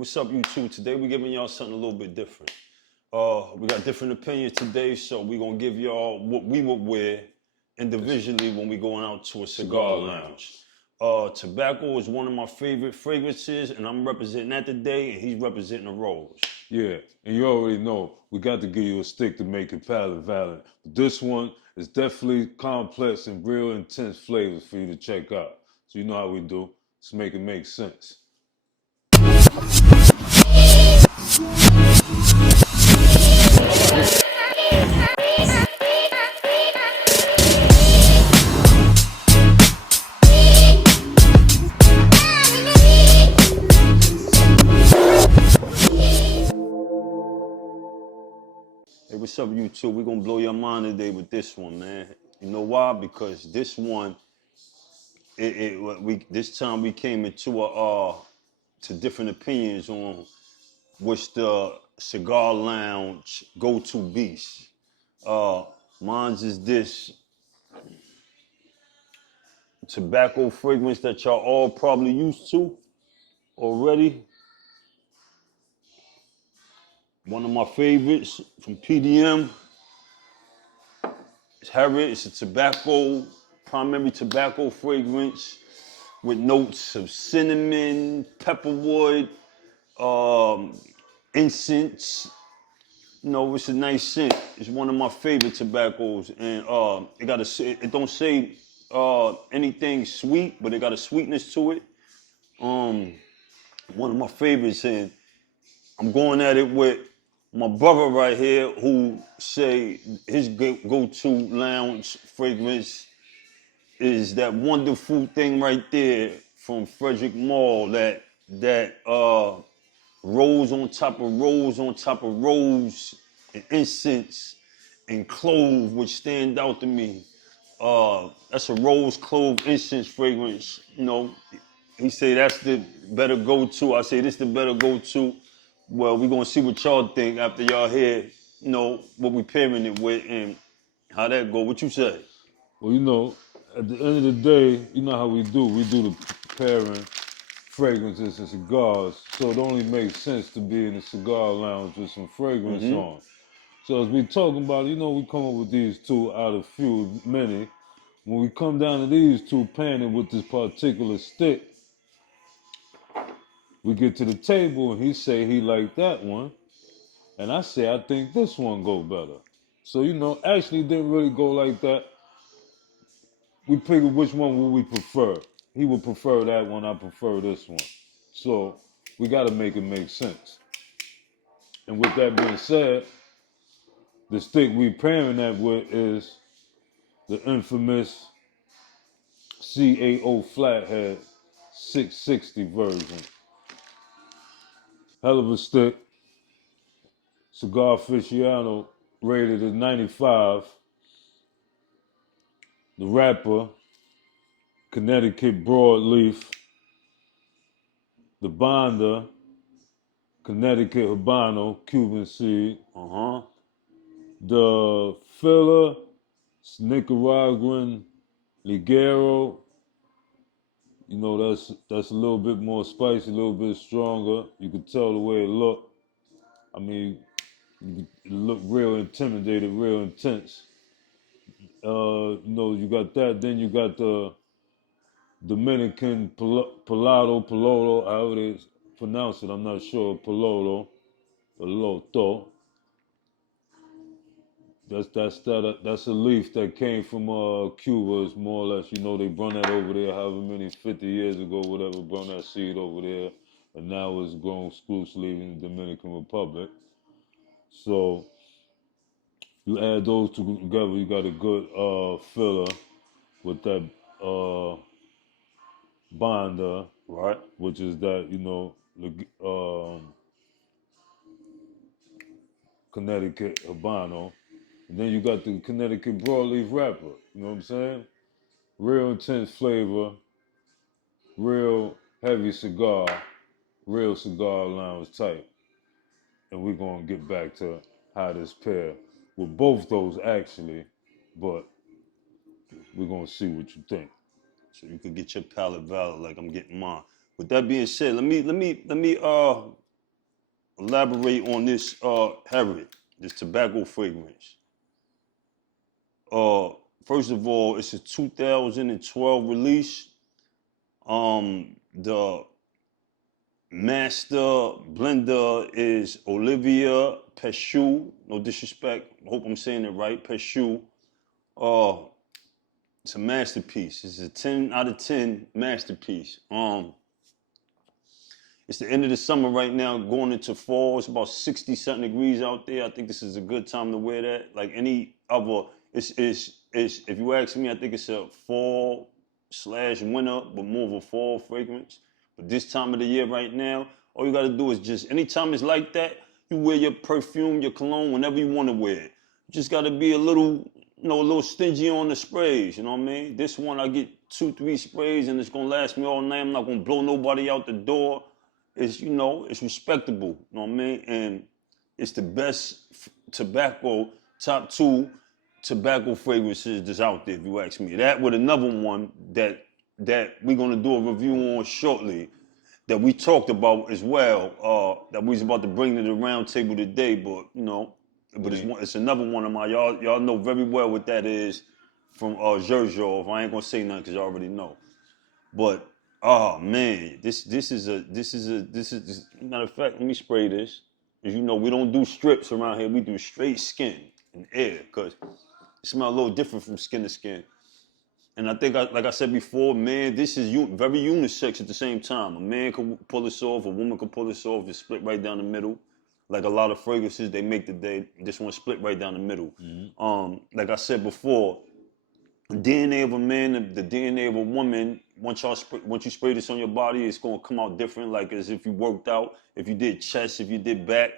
What's up, YouTube? Today we're giving y'all something a little bit different. We got different opinions today, so we're gonna give y'all what we would wear individually when we going out to a cigar lounge. Tobacco is one of my favorite fragrances, and I'm representing that today, and he's representing the rose. Yeah, and you already know we got to give you a stick to make it palate valid. But this one is definitely complex and real intense flavors for you to check out. So you know how we do. Let's make it make sense. Hey, what's up, YouTube? We're gonna blow your mind today with this one, man. You know why? Because this one, this time we came into to different opinions on what's the cigar lounge go-to beast. Mine's is this tobacco fragrance that y'all all probably used to already. One of my favorites from PDM. It's Harriet. It's a primary tobacco fragrance with notes of cinnamon, pepperwood, incense. You know, it's a nice scent. It's one of my favorite tobaccos, and it don't say anything sweet, but it got a sweetness to it. One of my favorites, and I'm going at it with my brother right here, who say his go-to lounge fragrance is that wonderful thing right there from Frederick Mall, that rose on top of rose on top of rose, and incense and clove, which stand out to me. That's a rose clove incense fragrance. You know, he say that's the better go-to. I say this the better go-to. Well, we're gonna see what y'all think after y'all hear, you know, what we pairing it with and how that go. What you say? Well, you know, at the end of the day, you know how we do. We do the pairing fragrances and cigars, so it only makes sense to be in a cigar lounge with some fragrance on. So as we talking about, you know, we come up with these two out of many. When we come down to these two panning with this particular stick, we get to the table and he say he like that one, and I say I think this one go better. So you know, actually didn't really go like that. We figured which one would we prefer. He would prefer that one, I prefer this one. So we got to make it make sense. And with that being said, the stick we pairing that with is the infamous CAO Flathead 660 version. Hell of a stick. Cigar aficionado rated at 95. The wrapper, Connecticut broadleaf. The binder, Connecticut Habano, Cuban seed. The filler, Nicaraguan Ligero. You know, that's a little bit more spicy, a little bit stronger. You can tell the way it looked. I mean, it looked real intimidating, real intense. You know, you got that. Then you got the Dominican Palado, however they pronounce it, I'm not sure. Piloto. That's a leaf that came from Cuba. It's more or less, you know, they brought that over there however many 50 years ago, whatever, brought that seed over there, and now it's grown exclusively in the Dominican Republic. So you add those two together, you got a good filler with that binder, Right. which is that, you know, Connecticut Habano. And then you got the Connecticut broadleaf wrapper. You know what I'm saying? Real intense flavor, real heavy cigar, real cigar lounge type. And we're gonna get back to how this pair with both those actually, but we're gonna see what you think. So you could get your palate valid like I'm getting mine. With that being said, let me elaborate on this Herod, this tobacco fragrance. First of all, it's a 2012 release. The master blender is Olivia Pesciu. No disrespect. Hope I'm saying it right. Pesciu. It's a masterpiece. It's a 10 out of 10 masterpiece. It's the end of the summer right now, going into fall. It's about 60 something degrees out there. I think this is a good time to wear that. Like any other, it's if you ask me, I think it's a fall/winter, but more of a fall fragrance. But this time of the year right now, all you gotta do is just, anytime it's like that, you wear your perfume, your cologne, whenever you wanna wear it. You just gotta be a little stingy on the sprays, you know what I mean? This one, I get 2-3 sprays and it's gonna last me all night. I'm not gonna blow nobody out the door. It's, it's respectable, you know what I mean? And it's the best top 2 tobacco fragrances that's out there, if you ask me. That with another one that we're gonna do a review on shortly, that we talked about as well, that we was about to bring to the round table today, but it's another one of my, y'all know very well what that is from Zherzhov. I ain't gonna say nothing because y'all already know. But oh man, this is matter of fact, let me spray this. As you know, we don't do strips around here, we do straight skin and air, because it smells a little different from skin to skin. And I think, like I said before, man, this is very unisex at the same time. A man can pull this off, a woman can pull this off. It's split right down the middle. Like a lot of fragrances they make today, this one split right down the middle. Mm-hmm. Like I said before, the DNA of a man, the DNA of a woman, once you spray this on your body, it's gonna come out different, like as if you worked out, if you did chest, if you did back.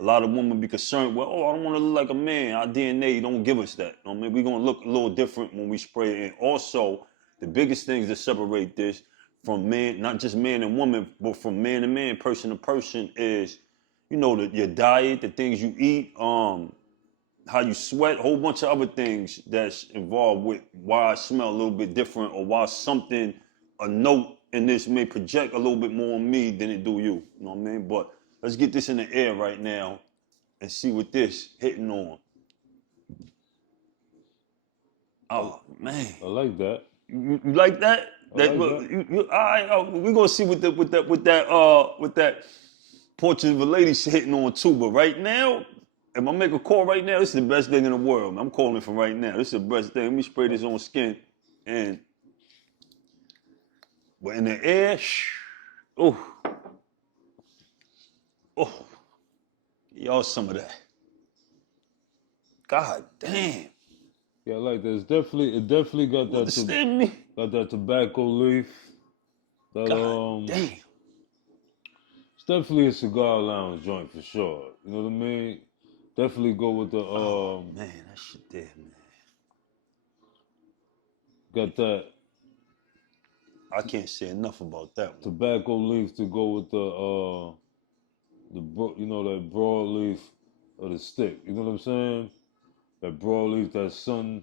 A lot of women be concerned, well, I don't want to look like a man. Our DNA don't give us that. I mean, we're going to look a little different when we spray it. And also, the biggest things that separate this from man, not just man and woman, but from man to man, person to person is, your diet, the things you eat, how you sweat, a whole bunch of other things that's involved with why I smell a little bit different, or why a note in this may project a little bit more on me than it do you. You know what I mean? But let's get this in the air right now and see what this hitting on. Oh man, I like that. You like that? I like that. All right, we're gonna see with that Portrait of a Lady hitting on too. But right now, if I make a call right now, this is the best thing in the world. I'm calling from right now. This is the best thing. Let me spray this on skin, but in the air, oh. Y'all some of that. God damn. Yeah, I like that. It definitely got that. Understand me? Got that tobacco leaf. That God damn. It's definitely a cigar lounge joint for sure. You know what I mean? Definitely go with the oh man, that shit there, man. Got that. I can't say enough about that one. Tobacco leaf to go with that broadleaf of the stick. You know what I'm saying? That broadleaf, that sun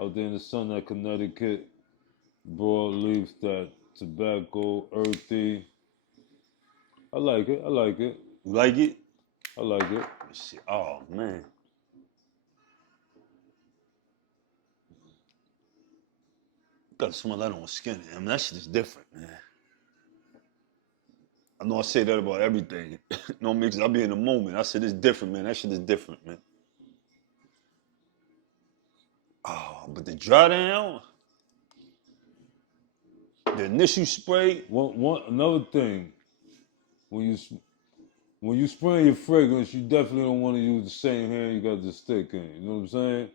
out there in the sun, that Connecticut broadleaf, that tobacco, earthy. I like it. You like it? I like it. Let's see. Oh man. Got to smell that on skin. I mean, that shit is different, man. I know I say that about everything. No mix. I be in the moment. I said it's different, man. That shit is different, man. Oh, but the dry down, the initial spray. Another thing, when you spray your fragrance, you definitely don't want to use the same hand you got the stick in. You know what I'm saying?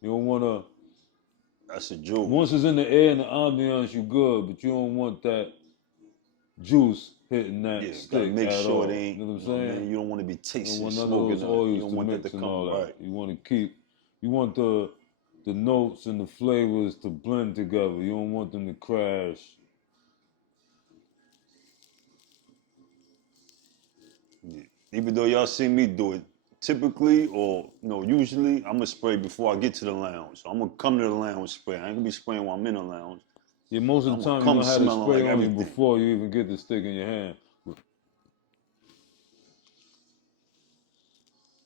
You don't want to. That's a jewel. Once it's in the air and the ambiance, you good, but you don't want that juice hitting that stick make at sure all. it ain't. You know what I'm saying? Man, you don't want to be tasting none smoking. of those oils you don't to want mix that to and come all that. right. You want the notes and the flavors to blend together. You don't want them to crash. Yeah. Even though y'all see me do it, typically or usually I'm gonna spray before I get to the lounge. So I'm gonna come to the lounge spray. I ain't gonna be spraying while I'm in the lounge. Yeah, most of the time you're gonna have to spray like on you before you even get the stick in your hand.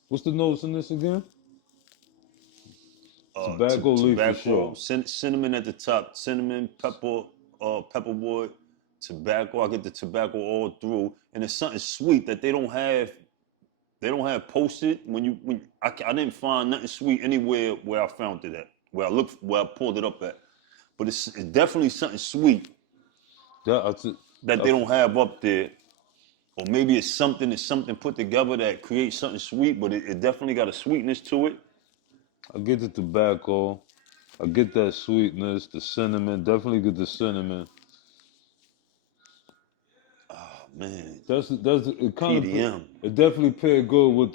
What's the notes in this again? Uh, Tobacco leaf for tobacco, sure. cinnamon at the top, cinnamon, pepper, pepperwood, tobacco. I get the tobacco all through, and it's something sweet that they don't have. They don't have posted I didn't find nothing sweet anywhere where I found it at. Where I pulled it up at. But it's definitely something sweet that they don't have up there. Or maybe it's something put together that creates something sweet, but it definitely got a sweetness to it. I get the tobacco. I get that sweetness, the cinnamon. Definitely get the cinnamon. Oh man, That's it. Kind of PDM. it definitely paired good with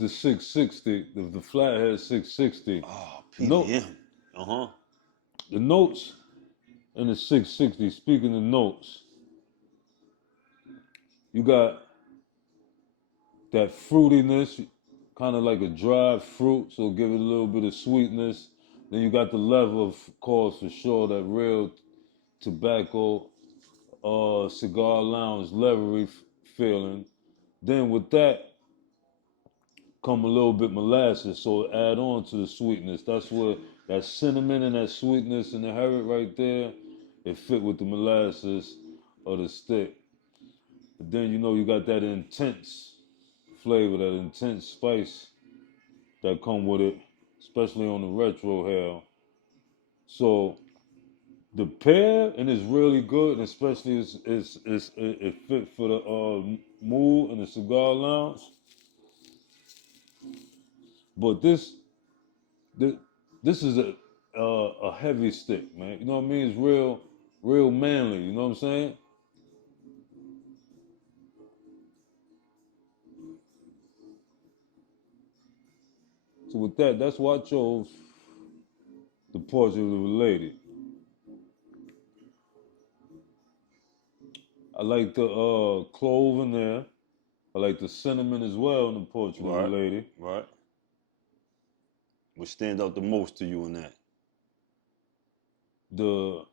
the 660, the Flathead 660. Oh, No, PDM. Uh-huh. the notes in the 660. Speaking of notes, you got that fruitiness, kind of like a dried fruit, so give it a little bit of sweetness. Then you got the level, of course, for sure, that real tobacco, cigar lounge leathery feeling. Then with that come a little bit molasses, so add on to the sweetness. That's where that cinnamon and that sweetness and the herb right there, it fit with the molasses or the stick. But then you got that intense flavor, that intense spice that come with it, especially on the retro hair. So the pair and it's really good, and especially it fit for the mood and the cigar lounge. But this, this is a heavy stick, man. You know what I mean? It's real manly. You know what I'm saying? So with that, that's why I chose the Portrait of a Lady. I like the clove in there. I like the cinnamon as well in the Portrait of a Right. Lady. Right. What stand out the most to you in that? The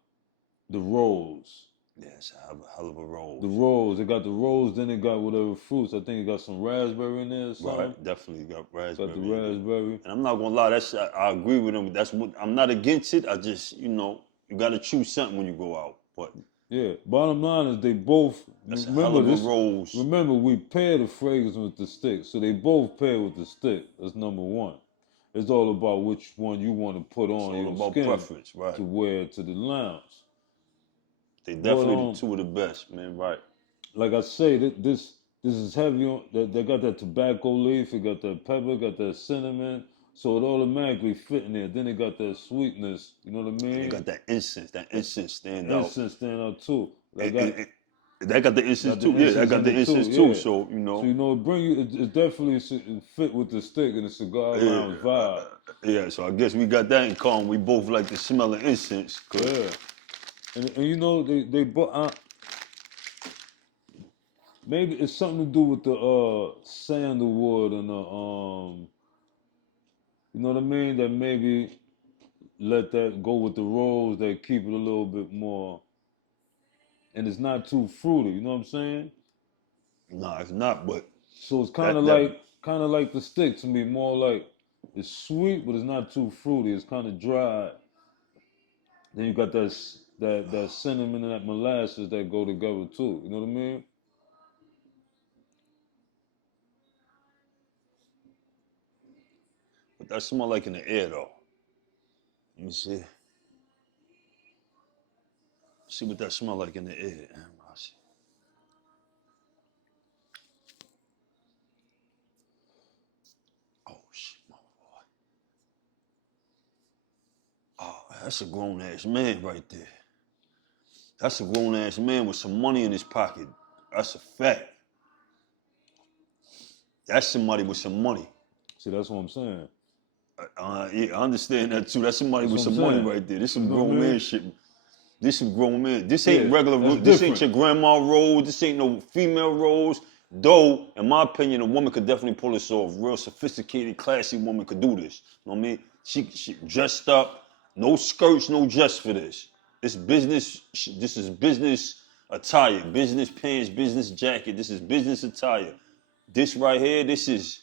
the rose. Yeah, it's a hell of a rose. The rose. It got the rose, then it got whatever fruits. I think it got some raspberry in there or something. Right, definitely got raspberry. Got the in there. raspberry. And I'm not gonna lie, I agree with him. That's what I'm not against it. I just you gotta choose something when you go out. But Yeah. Bottom line is they both that's a hell of a rose. Remember, we pair the fragrance with the stick, so they both pair with the stick. That's number one. It's all about which one you want to put on It's all your about skin preference, right? to wear to the lounge. They definitely the two of the best, man. Right. Like I say, this is heavy on. They got that tobacco leaf. It got that pepper. Got that cinnamon. So it automatically fit in there. Then it got that sweetness. You know what I mean? And they got that incense. That incense stand Incense out. Incense stand out too. That got the incense too. Yeah, that got the incense too. So So it bring you. It definitely fit with the stick and the cigar lounge vibe. Yeah. So I guess we got that in common. We both like the smell of incense. Yeah. And they maybe it's something to do with the sandalwood and the you know what I mean, that maybe let that go with the rose, that keep it a little bit more, and it's not too fruity, you know what I'm saying? Nah, it's not. But So it's kind of like the stick to me, more like it's sweet but it's not too fruity, it's kind of dry. Then you got that cinnamon and that molasses that go together too, you know what I mean? that smell like in the air though. Let me see. See what that smell like in the air. Oh shit, my boy. Oh, that's a grown ass man right there. That's a grown ass man with some money in his pocket. That's a fact. That's somebody with some money. See, that's what I'm saying. Yeah, I understand that too. That's somebody That's with what some I'm money saying. right there. This some You know what I grown mean? man shit. This some grown man. This ain't Yeah, regular. that's This ain't different. your grandma rose. This ain't no female rose. Though, in my opinion, a woman could definitely pull this off. Real sophisticated, classy woman could do this. You know what I mean? She dressed up, no skirts, no dress for this. This business. This is business attire, business pants, business jacket. This is business attire. This right here, this is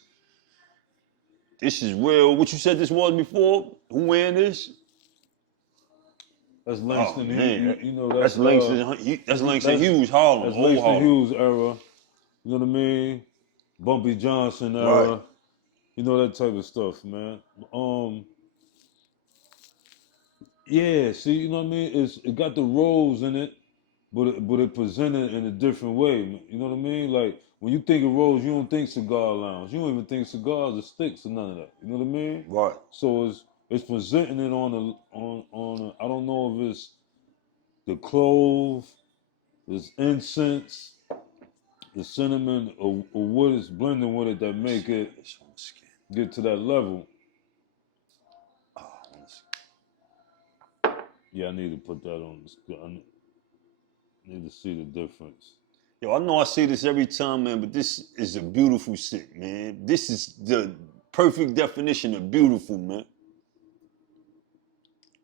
real. What you said this was before? Who wearing this? That's Oh Langston. man, You know that's Langston. That's Langston Hughes, Harlem, That's old Langston Harlem. Hughes era. You know what I mean? Bumpy Johnson Right. era. You know that type of stuff, man. Yeah. See, you know what I mean? It got the rolls in it, but it presented in a different way. You know what I mean? Like when you think of rolls, you don't think cigar lounge. You don't even think cigars or sticks or none of that. You know what I mean? Right. So it's presenting it on a, I don't know if it's the clove, there's incense, the cinnamon, or what is blending with it that make it It's on the skin. get to that level. Oh, on the skin. Yeah, I need to put that on the skin. I need to see the difference. Yo, I know I say this every time, man, but this is a beautiful shit, man. This is the perfect definition of beautiful, man.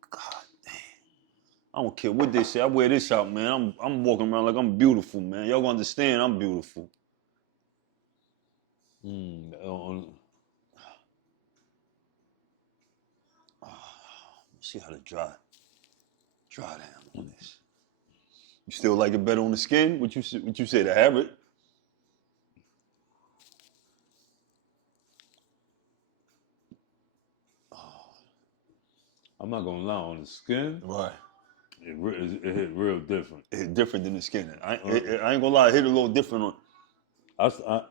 God damn. I don't care what they say. I wear this out, man. I'm walking around like I'm beautiful, man. Y'all gonna understand I'm beautiful. See how to dry down on this. You still like it better on the skin? What you say to have it? I'm not gonna lie, on the skin, Right. it hit real different. It hit different than the skin. I ain't gonna lie, it hit a little different on. I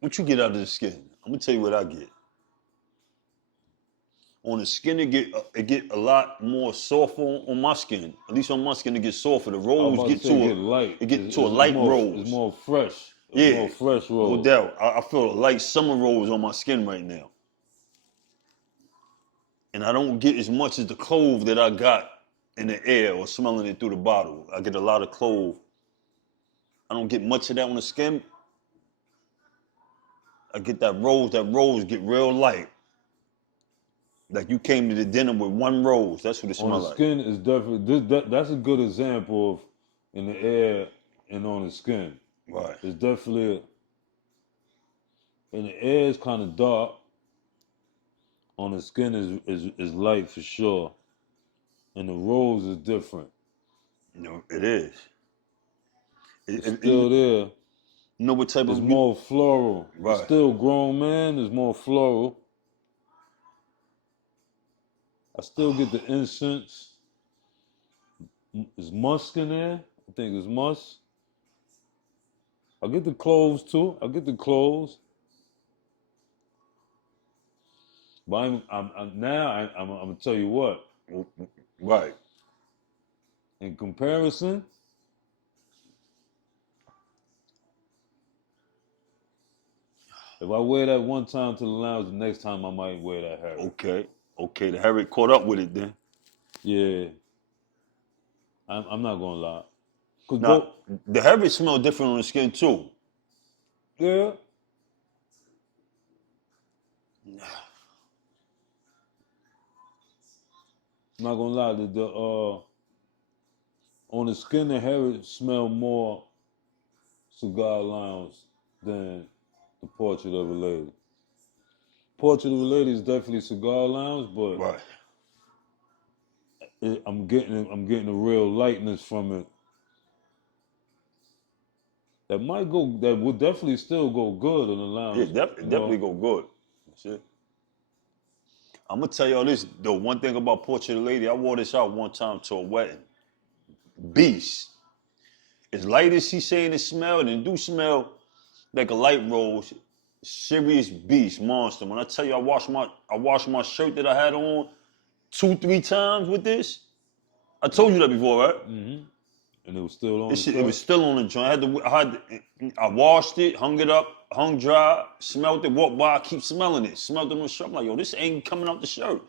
What you get out of the skin? I'm gonna tell you what I get. On the skin, it get a lot more softer on my skin. At least on my skin, it gets softer. The was rolls about get to say to get light. It get It's to a light more, rose. It's more fresh. Yeah, More fresh rose. no doubt. I feel a light summer rose on my skin right now, and I don't get as much as the clove that I got in the air or smelling it through the bottle. I get a lot of clove. I don't get much of that on the skin. I get that rose. That rose get real light. Like you came to the dinner with one rose. That's what it On the smells like. skin is definitely that's a good example of in the air and on the skin. Right. It's definitely in the air is kind of dark. On the skin is light for sure, and the rose is different. You know, it is. It's still there. You know what type It's of more floral. Right. It's still grown man. It's more floral. I still get the incense. Is musk in there? I think it's musk. I get the cloves too. I get the cloves. But I'm gonna tell you what. Right. In comparison, if I wear that one time to the lounge, the next time I might wear that hat. Okay. The Harriet caught up with it then. Yeah. I'm not gonna lie. Now, the Harriet smell different on the skin too. Yeah. I'm not gonna lie. The on the skin, the hair smell more cigar lounge than the portrait of a lady. Portrait of a lady is definitely cigar lounge, but Right. I'm getting a real lightness from it. That would definitely still go good in the lounge. Yeah, definitely go good. Shit. I'm gonna tell y'all this though. One thing about Portrait of a Lady, I wore this out one time to a wedding. Beast. As light as she's saying it smelled, and do smell like a light rose. Serious beast, monster. When I tell you I washed my shirt that I had on 2-3 times with this. I told you that before, right? Mm-hmm. And it was still on. It was still on the joint. I washed it, hung it up, hung dry, smelled it, walked by, I keep smelling it. Smelled it on the shirt. I'm like, yo, this ain't coming out the shirt.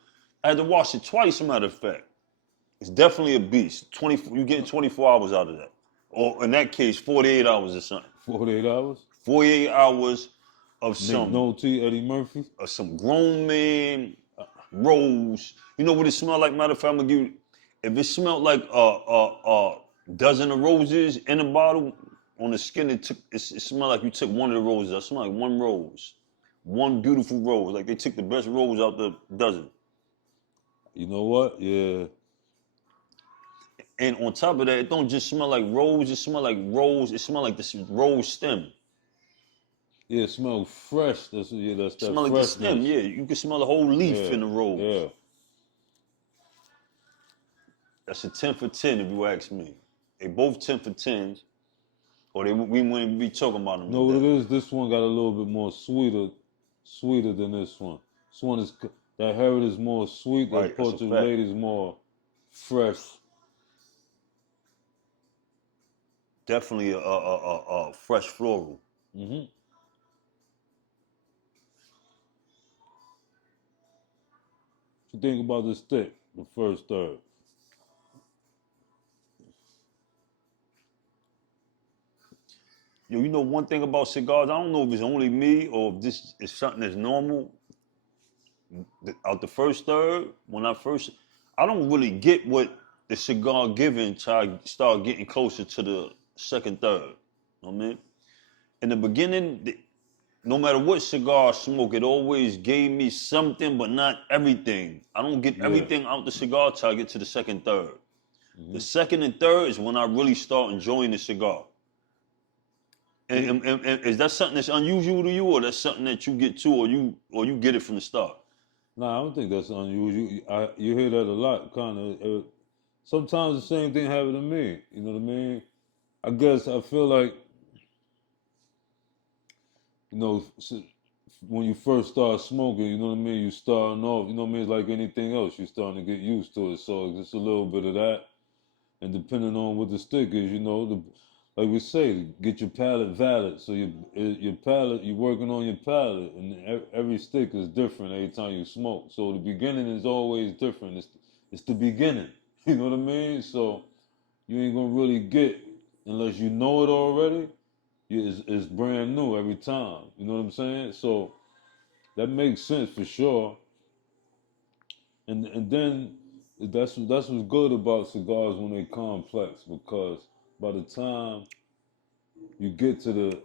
I had to wash it twice, matter of fact. It's definitely a beast. You get 24 hours out of that. Or in that case, 48 hours or something. 48 hours? 48 hours of Nick some Nolte, Eddie Murphy? Of some grown man rose. You know what it smelled like? Matter of fact, I'm gonna give you, if it smelled like dozen of roses in a bottle. On the skin, it smelled like you took one of the roses. I smell like one rose, one beautiful rose. Like they took the best rose out the dozen. You know what? Yeah. And on top of that, it don't just smell like rose. It smell like rose. It smell like this rose stem. Yeah, it smells fresh. That's It that smell like the stem. freshness. Yeah, you can smell the whole leaf Yeah. in the rose. Yeah. That's a 10 for 10 if you ask me. They both 10 for 10s, or we wouldn't be talking about them. You know what it is? This one got a little bit more sweeter than this one. This one is, that Heritage is more sweet. Right, That that's a Portrait fact. Lady is more fresh. Definitely a fresh floral. Mm-hmm. What you think about the stick, the first third? Yo, you know one thing about cigars, I don't know if it's only me or if this is something that's normal. Out the first third, I don't really get what the cigar giving until I start getting closer to the second third. You know what I mean? In the beginning, no matter what cigar I smoke, it always gave me something, but not everything. I don't get everything out the cigar till I get to the second third. Mm-hmm. The second and third is when I really start enjoying the cigar. And is that something that's unusual to you, or that's something that you get to, or you get it from the start? Nah, I don't think that's unusual. You hear that a lot, kind of. Sometimes the same thing happened to me. You know what I mean? I guess I feel like, you know, when you first start smoking, you know what I mean? You starting off, you know what I mean? It's like anything else. You're starting to get used to it. So it's a little bit of that. And depending on what the stick is, you know, like we say, get your palate valid. So your palate, you're working on your palate, and every stick is different every time you smoke. So the beginning is always different. It's the beginning. You know what I mean? So you ain't gonna really get, unless you know it already. It's brand new every time. You know what I'm saying? So that makes sense for sure. And then that's what's good about cigars when they complex, because by the time you get to the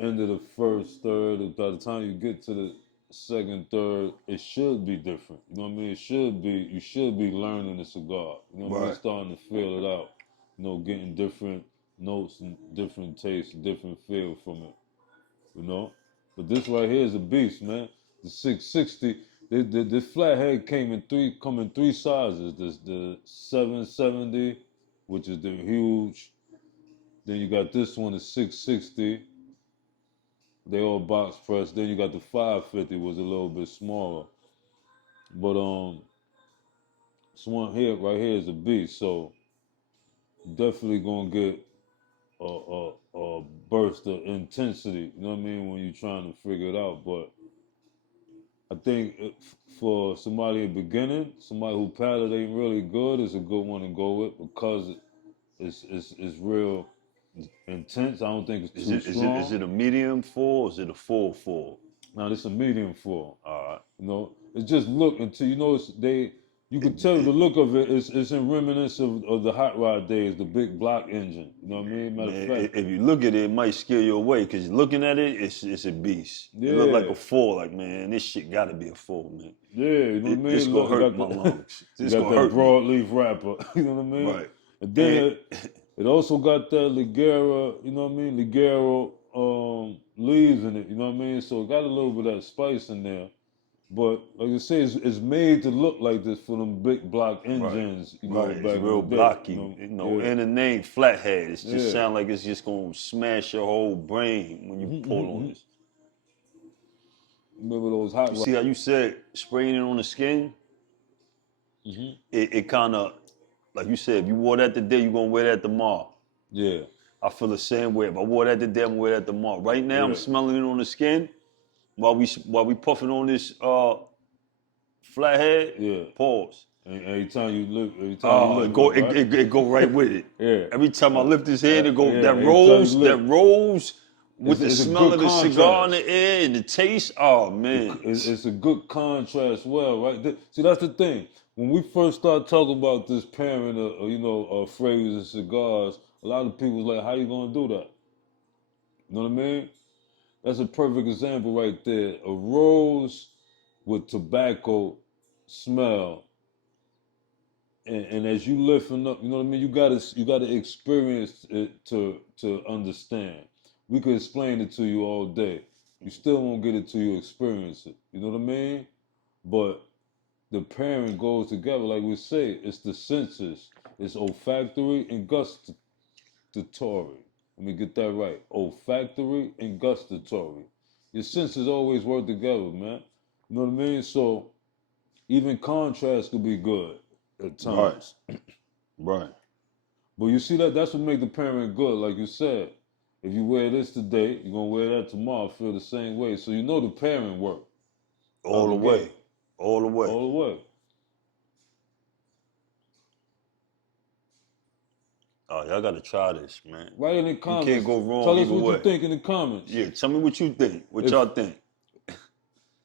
end of the first third, or by the time you get to the second third, it should be different. You know what I mean? You should be learning the cigar. You know what I mean? Starting to feel it out. You know, getting different notes and different tastes, different feel from it. You know? But this right here is a beast, man. The 660, this flathead come in three sizes. There's the 770, which is the huge. Then you got this one, the 660. They all box pressed. Then you got the 550, was a little bit smaller. But this one here, right here, is a beast. So definitely gonna get a burst of intensity. You know what I mean, when you're trying to figure it out. But I think for somebody at beginning, somebody who palate ain't really good, is a good one to go with, because it's real intense. I don't think it's too strong. Is it a medium full, or is it a full full? Now this a medium full. You know, it's just look until you know you can tell the look of it is in remnants of the hot rod days, the big block engine. You know what I mean? Matter of fact, if you look at it, it might scare you away, because looking at it, it's a beast. It look like a full, like, man, this shit gotta be a full, man. Yeah, you know what I mean? It's gonna hurt my lungs. It's got that broadleaf wrapper. You know what I mean? Right. And then it also got that Ligera, you know what I mean? Ligero leaves in it, you know what I mean? So it got a little bit of that spice in there. But like I say, it's made to look like this for them big block engines, you know, right. back It's real in the day, blocky, and the name Flathead. It just sound like it's just gonna smash your whole brain when you pull on this. Remember those hot rods? See how you said spraying it on the skin? It kind of, like you said, if you wore that today, you're gonna wear that tomorrow. Yeah. I feel the same way. If I wore that today, I'm gonna wear that tomorrow. Right now, I'm smelling it on the skin while we puffing on this Flathead. Yeah. Pause. And every time you look, it go right with it. Yeah. Every time I lift his head, it go that rose with the smell of the cigar in the air and the taste. Oh man, it's a good contrast. Well, right. See, that's the thing. when we first start talking about this pairing of flavors and cigars, a lot of people was like, "How you gonna do that?" You know what I mean? That's a perfect example right there. A rose with tobacco smell, and as you lifting up, you know what I mean. You gotta experience it to understand. We could explain it to you all day. You still won't get it till you experience it. You know what I mean? But the pairing goes together, like we say. It's the senses. It's olfactory and gustatory. Let me get that right. Olfactory and gustatory. Your senses always work together, man. You know what I mean? So even contrast could be good at Right. times. Right. But you see that's what make the pairing good, like you said. If you wear this today, you're gonna wear that tomorrow, feel the same way. So you know the pairing work. All the way. All the way. All the way. Oh, y'all gotta try this, man. Write in the You comments. can't go wrong Tell us either what way. you think in the comments. Yeah, tell me what you think. What y'all think?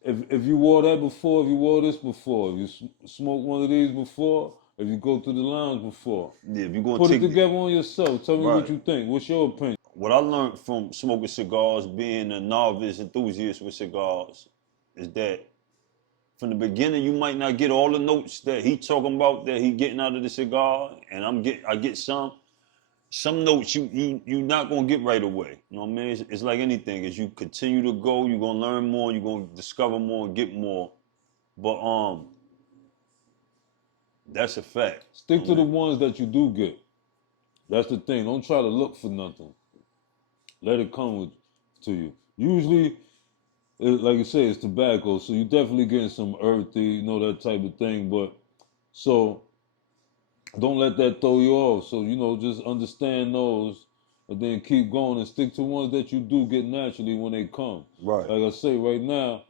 If you wore that before, if you wore this before, if you smoked one of these before, if you go through the lounge before, Yeah, if you're gonna put take it together on yourself. Tell me what Right. you think. What's your opinion? What I learned from smoking cigars, being a novice enthusiast with cigars, is that from the beginning you might not get all the notes that he talking about that he getting out of the cigar, and I get some notes you not gonna get right away. You know what I mean? It's like anything. As you continue to go, you're gonna learn more, you're gonna discover more and get more. But that's a fact. Stick to the ones that you do get. That's the thing. Don't try to look for nothing. Let it come to you. Usually, like you say, it's tobacco, so you're definitely getting some earthy, that type of thing. But so don't let that throw you off. So just understand those, and then keep going and stick to ones that you do get naturally when they come. Right. Like I say, right now,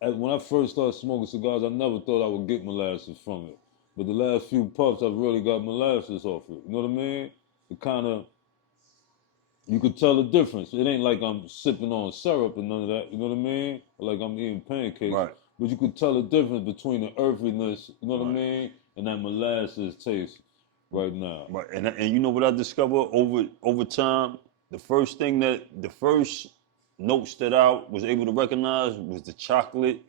when I first started smoking cigars, I never thought I would get molasses from it. But the last few puffs, I've really got molasses off it. You know what I mean? It kind of, you could tell the difference. It ain't like I'm sipping on syrup and none of that. You know what I mean? Or like I'm eating pancakes. Right. But you could tell the difference between the earthiness, you know what I Right. mean, and that molasses taste right now. Right. And you know what I discovered over time? The first notes that I was able to recognize was the chocolate.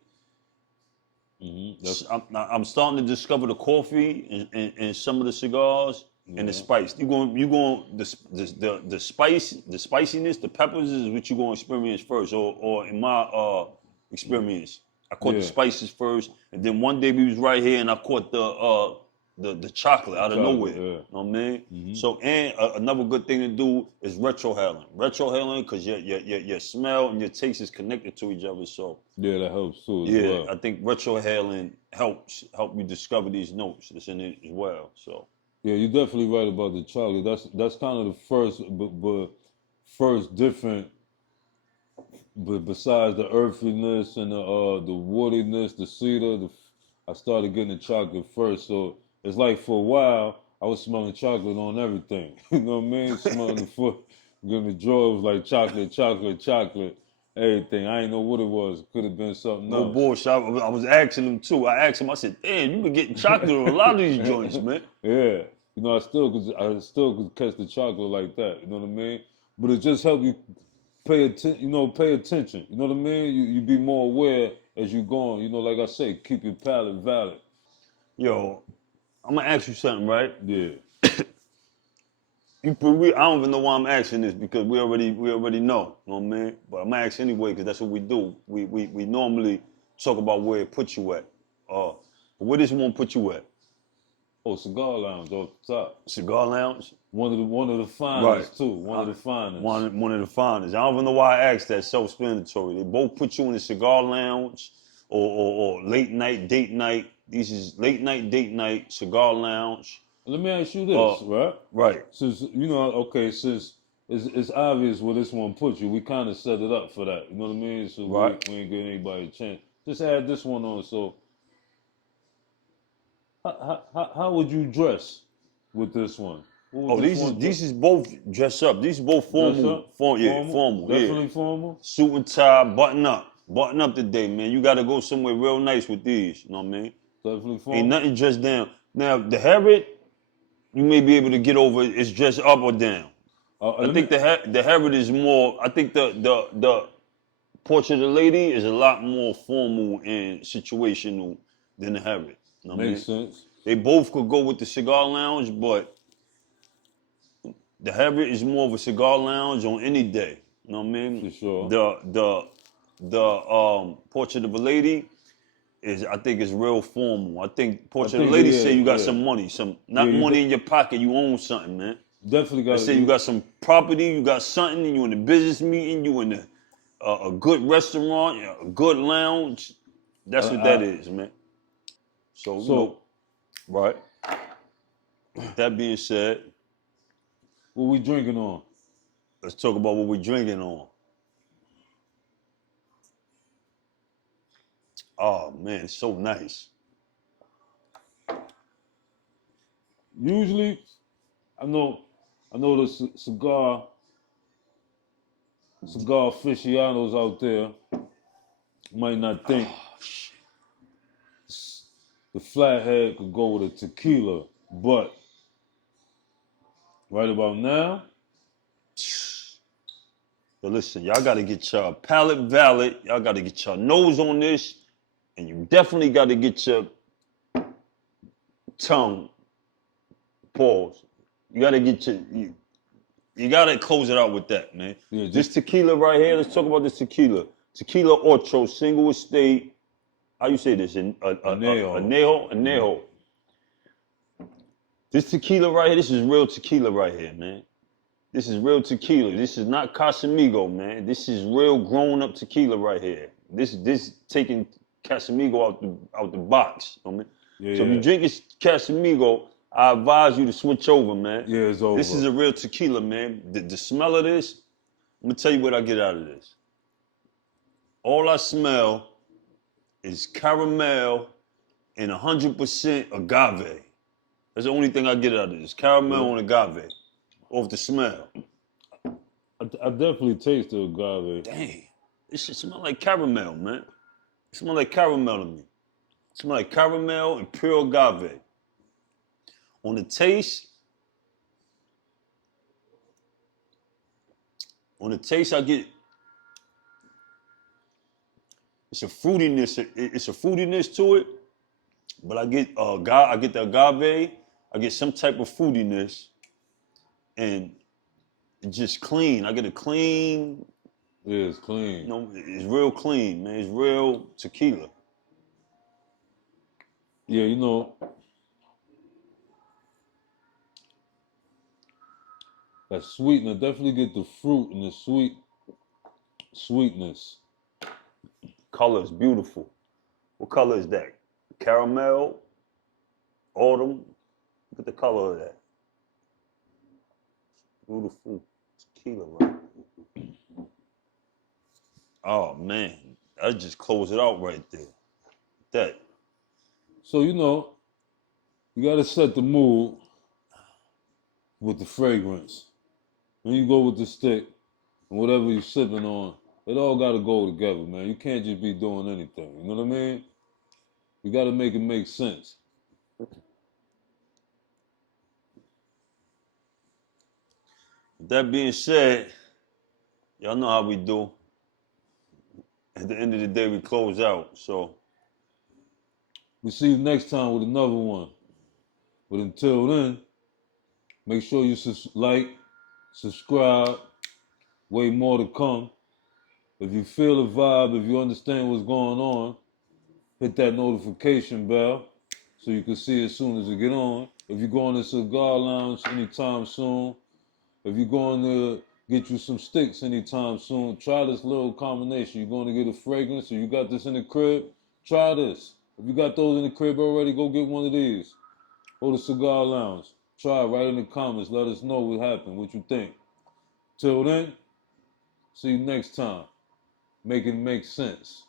I'm starting to discover the coffee in some of the cigars and the spice. The spiciness, the peppers is what you're gonna experience first, or in my experience, I caught the spices first, and then one day we was right here and I caught the chocolate out of nowhere. Yeah. You know what I mean? So, and another good thing to do is retrohaling. Retrohaling, because your smell and your taste is connected to each other. So yeah, that helps too as yeah, well. I think retrohaling help you discover these notes that's in it as well. So Yeah, you're definitely right about the chocolate. That's kind of the first, but first different. But besides the earthiness and the woodiness, the cedar, I started getting the chocolate first. So it's like for a while I was smelling chocolate on everything. You know what I mean? Smelling the foot, getting the drawer, it was like chocolate, chocolate, chocolate, everything. I didn't know what it was. It could have been something no else. bullshit. I was asking him too. I asked him. I said, "Damn, you been getting chocolate on a lot of these joints, man." Yeah, I still could catch the chocolate like that. You know what I mean? But it just helped you pay attention. Pay attention. You know what I mean? You be more aware as you go on. Like I say, keep your palate valid. Yo, I'm gonna ask you something, right? Yeah. I don't even know why I'm asking this because we already know. You know what I mean? But I'm gonna ask anyway because that's what we do. We normally talk about where it puts you at. Where does one put you at? Oh, Cigar Lounge off the top. Cigar Lounge. One of the finest too. One of the finest. One of the finest. I don't even know why I asked that. Self-explanatory. They both put you in the cigar lounge or late night, date night. This is late night, date night, cigar lounge. Let me ask you this, right? Right. Since since it's obvious where this one puts you, we kind of set it up for that. You know what I mean? So we ain't giving anybody a chance. Just add this one on. So how would you dress with this one? These is both dress up. These both formal. Formal. Definitely Yeah. formal. Suit and tie, button up. Button up today, man. You got to go somewhere real nice with these. You know what I mean? Definitely Ain't formal. nothing dressed down. Now the Herod, you may be able to get over. It's dressed up or down. I Let me, think the Herod is more. I think the Portrait of the Lady is a lot more formal and situational than the Herod. You know what I makes mean? sense. They both could go with the cigar lounge, but the Herod is more of a cigar lounge on any day. You know what I mean? For sure. The Portrait of a Lady is, I think, is real formal. I think I Portrait of think a that, Lady yeah, say you got yeah. some money, some Yeah, not money in your pocket, you own something, man. definitely got Let's say you got some property, you got something, you in a business meeting, you in a good restaurant, a good lounge. That's what that is, man. So, so right. With that being said, what we drinking on? let's talk about what we're drinking on. Oh man, it's so nice. Usually, I know the cigar aficionados out there might not think the Flathead could go with a tequila, but right about now, But listen, y'all gotta get your palate valid, y'all gotta get your nose on this, and you definitely gotta get your tongue pause. You gotta get you gotta close it out with that, man. yeah, This just tequila right here, let's talk about this tequila. Tequila Ocho, single estate. How you say this? anejo. Anejo. This tequila right here, this is real tequila right here, man. This is real tequila. This is not Casamigo, man. This is real grown up tequila right here. This taking Casamigo out the box. You know what I mean? Yeah, So if you yeah, drink this Casamigo, I advise you to switch over, man. yeah, it's This is over. a real tequila, man. The smell of this, I'm gonna tell you what I get out of this. All I smell is caramel and 100% agave. That's the only thing I get out of this. Caramel and agave. Off the smell. I definitely taste the agave. Dang, this shit smell like caramel, man. It smell like caramel to me. It smell like caramel and pure agave. On the taste, I get it's a fruitiness. It's a fruitiness to it, but I get I get the agave. I get some type of fruitiness, and it's just clean. I get a clean. Yeah, it's clean. It's real clean, man. It's real tequila. Yeah, that sweetness. Definitely get the fruit and the sweetness. Color is beautiful. What color is that? Caramel, autumn. Look at the color of that. Beautiful tequila, right? Oh man, I just close it out right there. That So you gotta set the mood with the fragrance. When you go with the stick and whatever you're sipping on, it all gotta go together, man. You can't just be doing anything. You know what I mean? You gotta make it make sense. With that being said, y'all know how we do. At the end of the day, we close out. So We see you next time with another one. But until then, make sure you like, subscribe. Way more to come. If you feel the vibe, if you understand what's going on, hit that notification bell so you can see as soon as we get on. If you're going to Cigar Lounge anytime soon, if you're going to get you some sticks anytime soon, try this little combination. You're going to get a fragrance, or you got this in the crib, try this. If you got those in the crib already, go get one of these. Go to Cigar Lounge. Try it right in the comments. Let us know what happened, what you think. Till then, see you next time. Make it make sense.